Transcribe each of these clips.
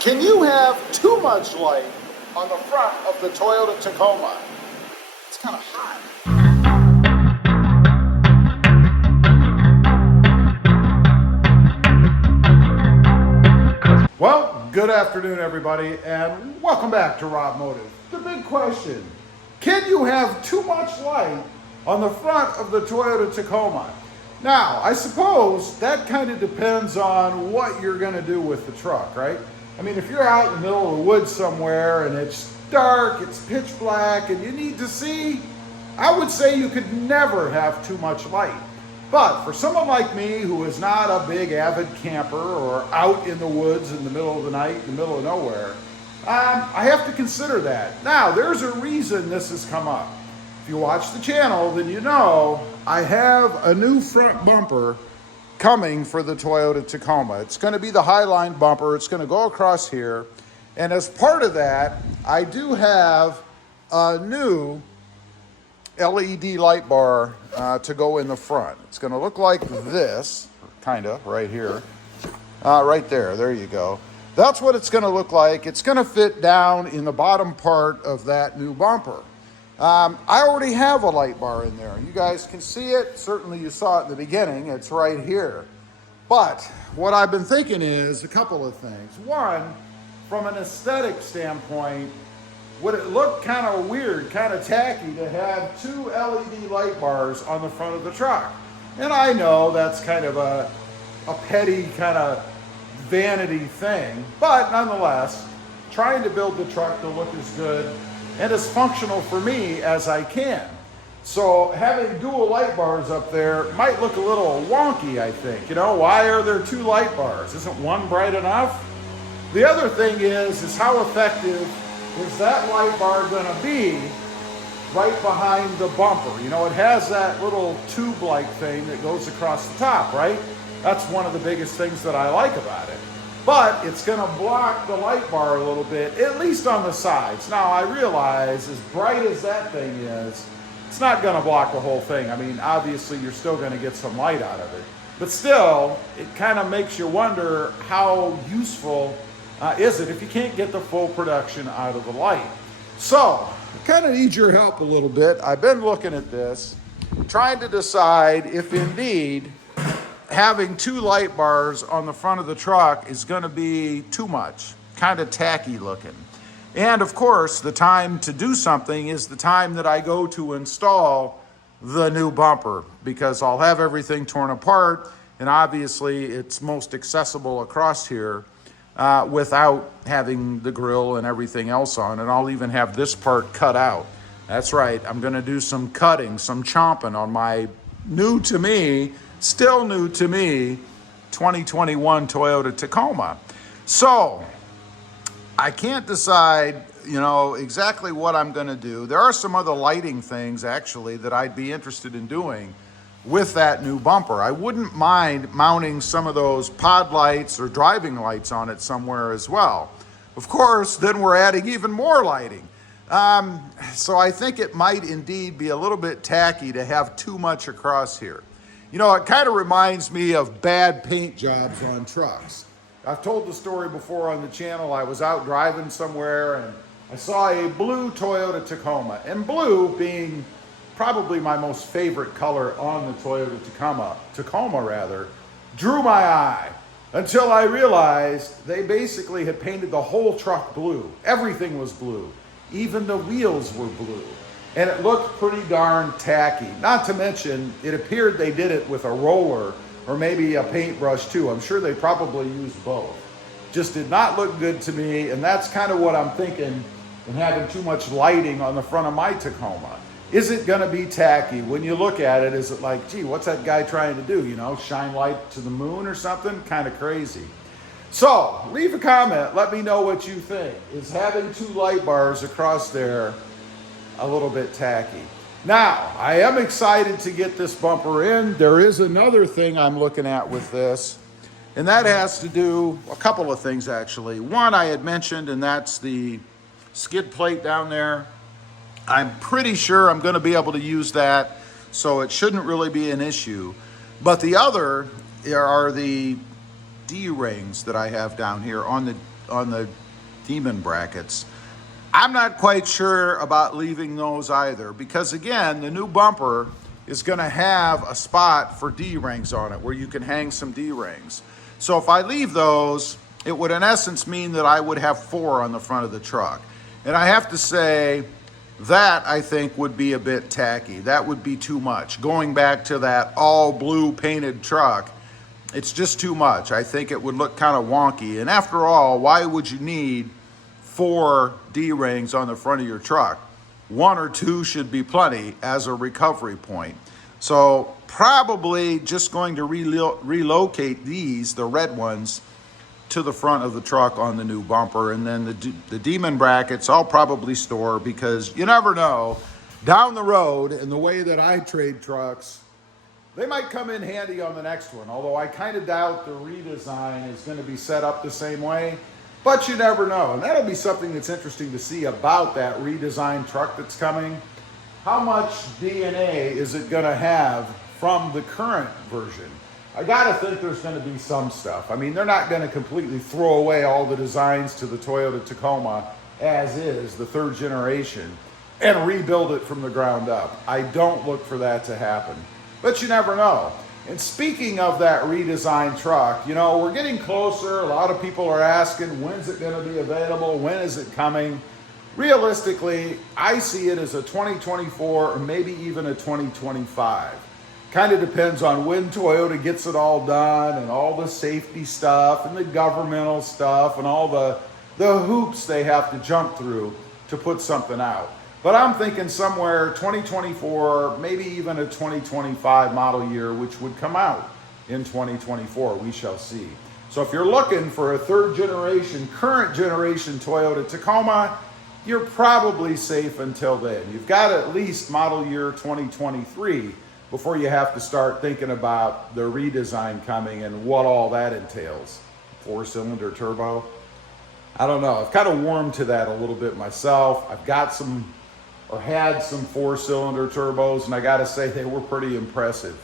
Can you have too much light on the front of the Toyota Tacoma? It's kind of hot. Well, good afternoon, everybody, and welcome back to RobMotive. The big question, can you have too much light on the front of the Toyota Tacoma? Now, I suppose that kind of depends on what you're going to do with the truck, right? I mean, if you're out in the middle of the woods somewhere and it's dark, it's pitch black, and you need to see, I would say you could never have too much light. But for someone like me who is not a big avid camper or out in the woods in the middle of the night, in the middle of nowhere, I have to consider that. Now, there's a reason this has come up. If you watch the channel, then you know I have a new front bumper coming for the Toyota Tacoma. It's going to be the Highline bumper. It's going to go across here. And as part of that, I do have a new LED light bar to go in the front. It's going to look like this, kind of, right here. Right there. There you go. That's what it's going to look like. It's going to fit down in the bottom part of that new bumper. I already have a light bar in there. You guys can see it. Certainly you saw it in the beginning. It's right here. But what I've been thinking is a couple of things. One, from an aesthetic standpoint, would it look kind of weird, kind of tacky to have two LED light bars on the front of the truck? And I know that's kind of a petty kind of vanity thing, but nonetheless, trying to build the truck to look as good and as functional for me as I can. So having dual light bars up there might look a little wonky, I think. You know, why are there two light bars? Isn't one bright enough? The other thing is how effective is that light bar gonna be right behind the bumper? You know, it has that little tube-like thing that goes across the top, right? That's one of the biggest things that I like about it. But it's going to block the light bar a little bit, at least on the sides. Now, I realize as bright as that thing is, it's not going to block the whole thing. I mean, obviously, you're still going to get some light out of it. But still, it kind of makes you wonder how useful is it if you can't get the full production out of the light. So, I kind of need your help a little bit. I've been looking at this, trying to decide if indeed having two light bars on the front of the truck is going to be too much, kind of tacky looking. And of course, the time to do something is the time that I go to install the new bumper, because I'll have everything torn apart, and obviously it's most accessible across here without having the grill and everything else on, and I'll even have this part cut out. That's right, I'm going to do some cutting, some chomping on my still new to me, 2021 Toyota Tacoma. So I can't decide, you know, exactly what I'm going to do. There are some other lighting things actually that I'd be interested in doing with that new bumper. I wouldn't mind mounting some of those pod lights or driving lights on it somewhere as well. Of course, then we're adding even more lighting. So I think it might indeed be a little bit tacky to have too much across here. You know, it kind of reminds me of bad paint jobs on trucks. I've told the story before on the channel. I was out driving somewhere and I saw a blue Toyota Tacoma, and blue being probably my most favorite color on the Toyota Tacoma, drew my eye until I realized they basically had painted the whole truck blue. Everything was blue. Even the wheels were blue. And it looked pretty darn tacky. Not to mention, it appeared they did it with a roller or maybe a paintbrush too. I'm sure they probably used both. Just did not look good to me, and that's kind of what I'm thinking in having too much lighting on the front of my Tacoma. Is it gonna be tacky? When you look at it, is it like, gee, what's that guy trying to do? You know, shine light to the moon or something? Kind of crazy. So, leave a comment, let me know what you think. Is having two light bars across there a little bit tacky? Now, I am excited to get this bumper in. There is another thing I'm looking at with this, and that has to do, a couple of things actually. One I had mentioned, and that's the skid plate down there. I'm pretty sure I'm going to be able to use that, so it shouldn't really be an issue. But the other are the D-rings that I have down here on on the demon brackets. I'm not quite sure about leaving those either, because again, the new bumper is going to have a spot for D-rings on it where you can hang some D-rings. So if I leave those, it would in essence mean that I would have 4 on the front of the truck. And I have to say, that I think would be a bit tacky. That would be too much. Going back to that all blue painted truck, it's just too much. I think it would look kind of wonky. And after all, why would you need 4 D-rings on the front of your truck? 1 or 2 should be plenty as a recovery point. So probably just going to relocate these, the red ones, to the front of the truck on the new bumper. And then the demon brackets I'll probably store, because you never know, down the road, and the way that I trade trucks, they might come in handy on the next one, although I kind of doubt the redesign is going to be set up the same way. But you never know, and that'll be something that's interesting to see about that redesigned truck that's coming. How much DNA is it going to have from the current version? I gotta think there's going to be some stuff. I mean, they're not going to completely throw away all the designs to the Toyota Tacoma as is, the 3rd generation, and rebuild it from the ground up. I don't look for that to happen, but you never know. And speaking of that redesigned truck, you know, we're getting closer. A lot of people are asking, when's it going to be available? When is it coming? Realistically, I see it as a 2024 or maybe even a 2025. Kind of depends on when Toyota gets it all done and all the safety stuff and the governmental stuff and all the hoops they have to jump through to put something out. But I'm thinking somewhere 2024, maybe even a 2025 model year, which would come out in 2024. We shall see. So if you're looking for a 3rd generation, current generation Toyota Tacoma, you're probably safe until then. You've got at least model year 2023 before you have to start thinking about the redesign coming and what all that entails. 4-cylinder turbo. I don't know. I've kind of warmed to that a little bit myself. I've got some, or had some 4-cylinder turbos, and I got to say they were pretty impressive.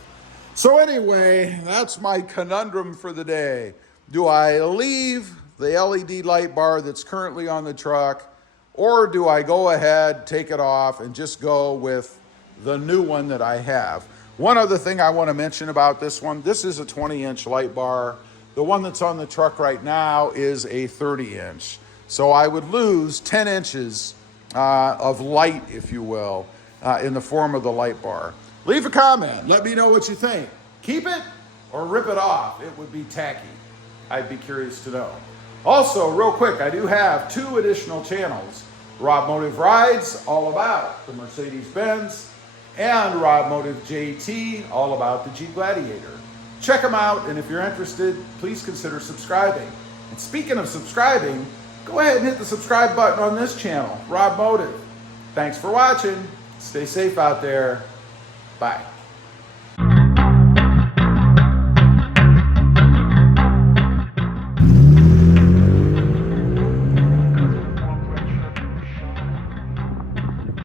So anyway, that's my conundrum for the day. Do I leave the LED light bar that's currently on the truck, or do I go ahead, take it off, and just go with the new one that I have? One other thing I want to mention about this one, this is a 20-inch light bar. The one that's on the truck right now is a 30-inch. So I would lose 10 inches of light, if you will, in the form of the light bar. Leave a comment. Let me know what you think. Keep it or rip it off. It would be tacky. I'd be curious to know. Also, real quick, I do have 2 additional channels. RobMotive Rides, all about the Mercedes-Benz, and RobMotive JT, all about the Jeep Gladiator. Check them out, and if you're interested, please consider subscribing. And speaking of subscribing, go ahead and hit the subscribe button on this channel, RobMotive. Thanks for watching. Stay safe out there. Bye.